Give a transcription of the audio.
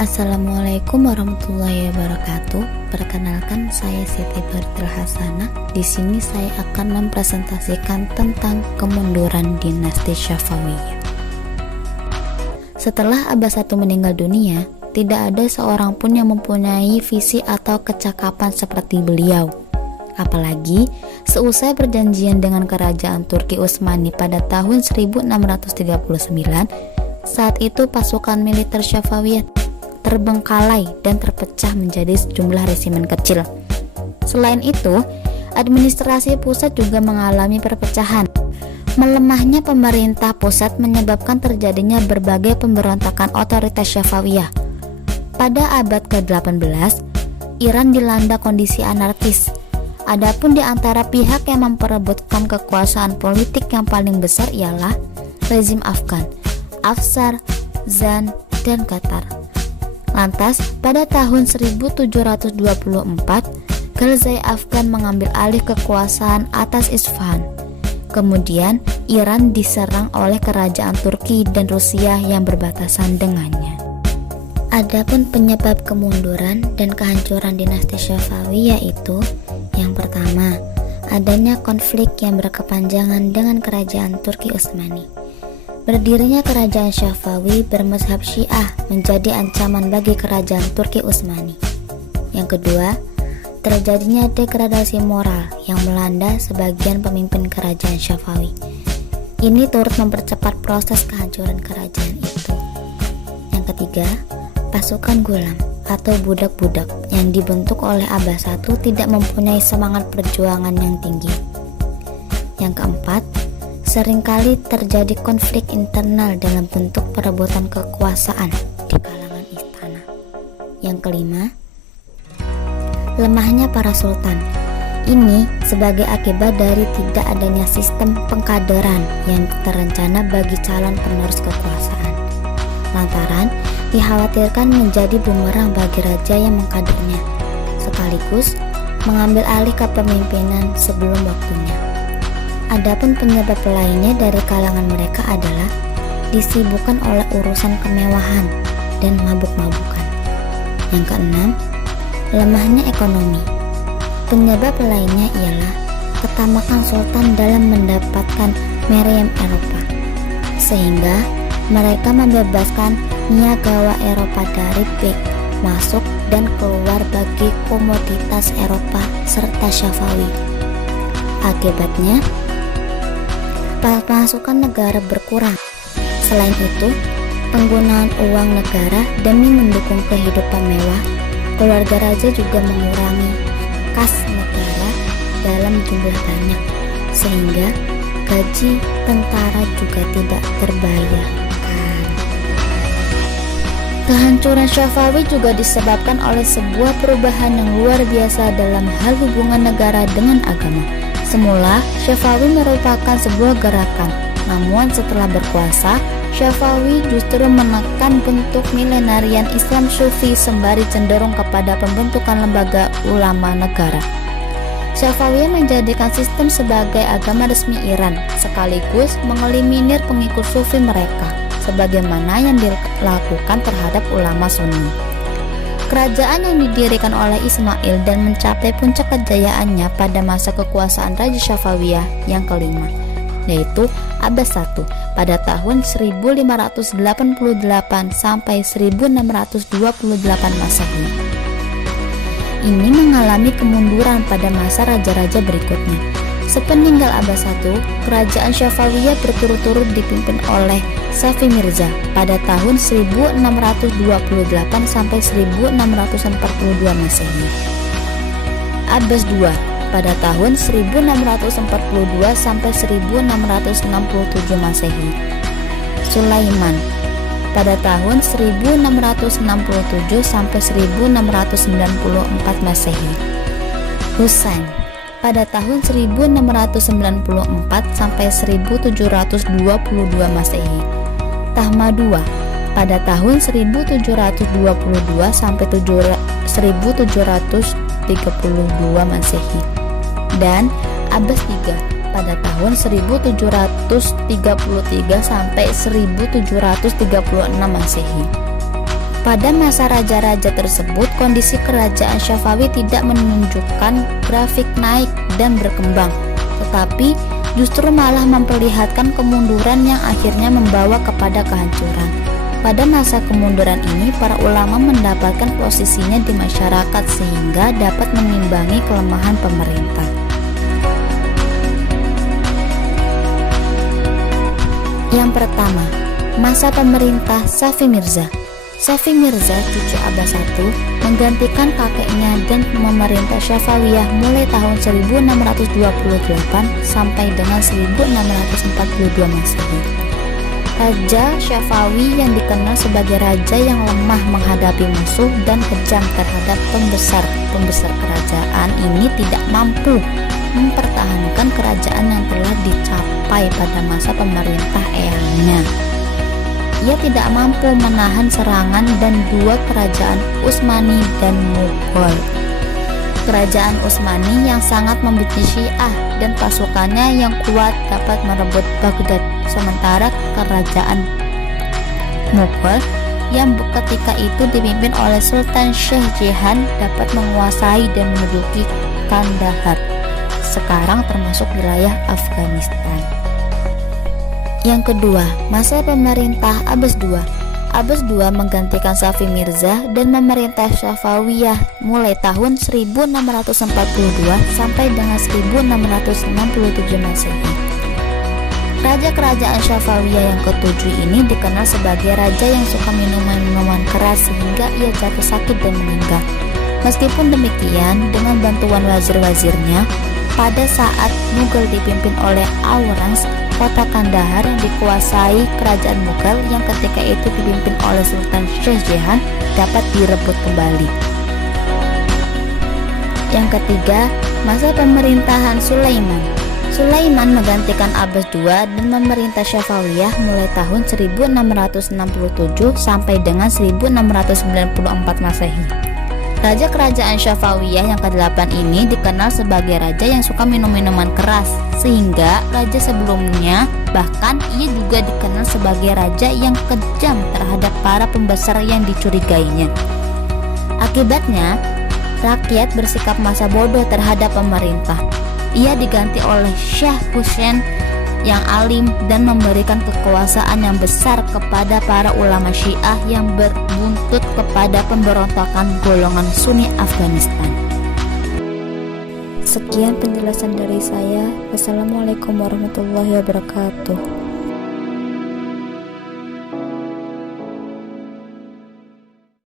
Assalamualaikum warahmatullahi wabarakatuh. Perkenalkan, saya Siti Bardil Hasanah. Di sini saya akan mempresentasikan tentang kemunduran dinasti Syafawiyah. Setelah Abbas I meninggal dunia, tidak ada seorang pun yang mempunyai visi atau kecakapan seperti beliau. Apalagi seusai perjanjian dengan kerajaan Turki Utsmani pada tahun 1639, saat itu pasukan militer Syafawiyah terbengkalai dan terpecah menjadi sejumlah resimen kecil. Selain itu, administrasi pusat juga mengalami perpecahan. Melemahnya pemerintah pusat menyebabkan terjadinya berbagai pemberontakan otoritas Syafawiyah. Pada abad ke-18, Iran dilanda kondisi anarkis. Adapun di antara pihak yang memperebutkan kekuasaan politik yang paling besar ialah rezim Afgan, Afshar, Zand, dan Qatar. Lantas, pada tahun 1724, Ghazai Afgan mengambil alih kekuasaan atas Isfahan. Kemudian, Iran diserang oleh kerajaan Turki dan Rusia yang berbatasan dengannya. Adapun penyebab kemunduran dan kehancuran dinasti Syafawiyah yaitu, yang pertama, adanya konflik yang berkepanjangan dengan kerajaan Turki Utsmani. Berdirinya kerajaan Syafawi bermazhab Syiah menjadi ancaman bagi kerajaan Turki Utsmani. Yang kedua, terjadinya degradasi moral yang melanda sebagian pemimpin kerajaan Syafawi. Ini turut mempercepat proses kehancuran kerajaan itu. Yang ketiga, pasukan gulam atau budak-budak yang dibentuk oleh Abbas I tidak mempunyai semangat perjuangan yang tinggi. Yang keempat, seringkali terjadi konflik internal dalam bentuk perebutan kekuasaan di kalangan istana. Yang kelima, lemahnya para sultan. Ini sebagai akibat dari tidak adanya sistem pengkaderan yang terencana bagi calon penerus kekuasaan. Lantaran dikhawatirkan menjadi bumerang bagi raja yang mengkadernya, sekaligus mengambil alih kepemimpinan sebelum waktunya. Adapun penyebab lainnya dari kalangan mereka adalah disibukkan oleh urusan kemewahan dan mabuk-mabukan. Yang keenam, lemahnya ekonomi. Penyebab lainnya ialah ketamakan sultan dalam mendapatkan meriam Eropa, sehingga mereka membebaskan niagawa Eropa dari beg masuk dan keluar bagi komoditas Eropa serta Syafawi. Akibatnya, pemasukan negara berkurang. Selain itu, penggunaan uang negara demi mendukung kehidupan mewah, keluarga raja juga mengurangi kas negara dalam jumlah banyak, sehingga gaji tentara juga tidak terbayarkan. Kehancuran Syafawi juga disebabkan oleh sebuah perubahan yang luar biasa dalam hal hubungan negara dengan agama. Semula, Syafawi merupakan sebuah gerakan, namun setelah berkuasa, Syafawi justru menekan bentuk milenarian Islam Sufi sembari cenderung kepada pembentukan lembaga ulama negara. Syafawi menjadikan sistem sebagai agama resmi Iran, sekaligus mengeliminir pengikut Sufi mereka, sebagaimana yang dilakukan terhadap ulama Sunni. Kerajaan yang didirikan oleh Ismail dan mencapai puncak kejayaannya pada masa kekuasaan Raja Syafawiyah yang kelima, yaitu Abbas I pada tahun 1588 sampai 1628 Masehi. Ini mengalami kemunduran pada masa raja-raja berikutnya. Sepeninggal Abbas I, kerajaan Syafawiyah berturut-turut dipimpin oleh Safi Mirza pada tahun 1628 sampai 1642 Masehi. Abbas II pada tahun 1642 sampai 1667 Masehi. Sulaiman pada tahun 1667 sampai 1694 Masehi. Husain pada tahun 1694 sampai 1722 Masehi. Tahmadua pada tahun 1722 sampai 1732 Masehi. Dan Abbas III pada tahun 1733 sampai 1736 Masehi. Pada masa raja-raja tersebut, kondisi kerajaan Syafawi tidak menunjukkan grafik naik dan berkembang, tetapi justru malah memperlihatkan kemunduran yang akhirnya membawa kepada kehancuran. Pada masa kemunduran ini, para ulama mendapatkan posisinya di masyarakat sehingga dapat menimbangi kelemahan pemerintah. Yang pertama, masa pemerintah Safi Mirza. Safi Mirza, cucu Abbas I, menggantikan kakeknya dan memerintah Syafawiyah mulai tahun 1628 sampai dengan 1642 Masehi. Raja Syafawi yang dikenal sebagai raja yang lemah menghadapi musuh dan kejam terhadap pembesar kerajaan ini tidak mampu mempertahankan kerajaan yang telah dicapai pada masa pemerintah eyangnya. Ia tidak mampu menahan serangan dan dua kerajaan Utsmani dan Mughal. Kerajaan Utsmani yang sangat membenci Syiah dan pasukannya yang kuat dapat merebut Baghdad, sementara kerajaan Mughal yang ketika itu dipimpin oleh Sultan Syekh Jehan dapat menguasai dan menduduki Kandahar, sekarang termasuk wilayah Afghanistan. Yang kedua, masa pemerintah Abbas II. Abbas II menggantikan Safi Mirza dan memerintah Syafawiyah mulai tahun 1642 sampai dengan 1667 Masehi. Raja kerajaan Syafawiyah yang ketujuh ini dikenal sebagai raja yang suka minuman keras sehingga ia jatuh sakit dan meninggal. Meskipun demikian, dengan bantuan wazir-wazirnya, pada saat Mughal dipimpin oleh Aurangzeb, kota Kandahar yang dikuasai kerajaan Mughal yang ketika itu dipimpin oleh Sultan Syekh Jehan dapat direbut kembali. Yang ketiga, masa pemerintahan Sulaiman. Sulaiman menggantikan Abbas II dan memerintah Syafawiyah mulai tahun 1667 sampai dengan 1694 Masehi. Raja kerajaan Syafawiyah yang ke-8 ini dikenal sebagai raja yang suka minum minuman keras, sehingga raja sebelumnya bahkan ia juga dikenal sebagai raja yang kejam terhadap para pembesar yang dicurigainya. Akibatnya, rakyat bersikap masa bodoh terhadap pemerintah. Ia diganti oleh Syekh Husain yang alim dan memberikan kekuasaan yang besar kepada para ulama Syiah yang berbuntut kepada pemberontakan golongan Sunni Afghanistan. Sekian penjelasan dari saya. Wassalamualaikum warahmatullahi wabarakatuh.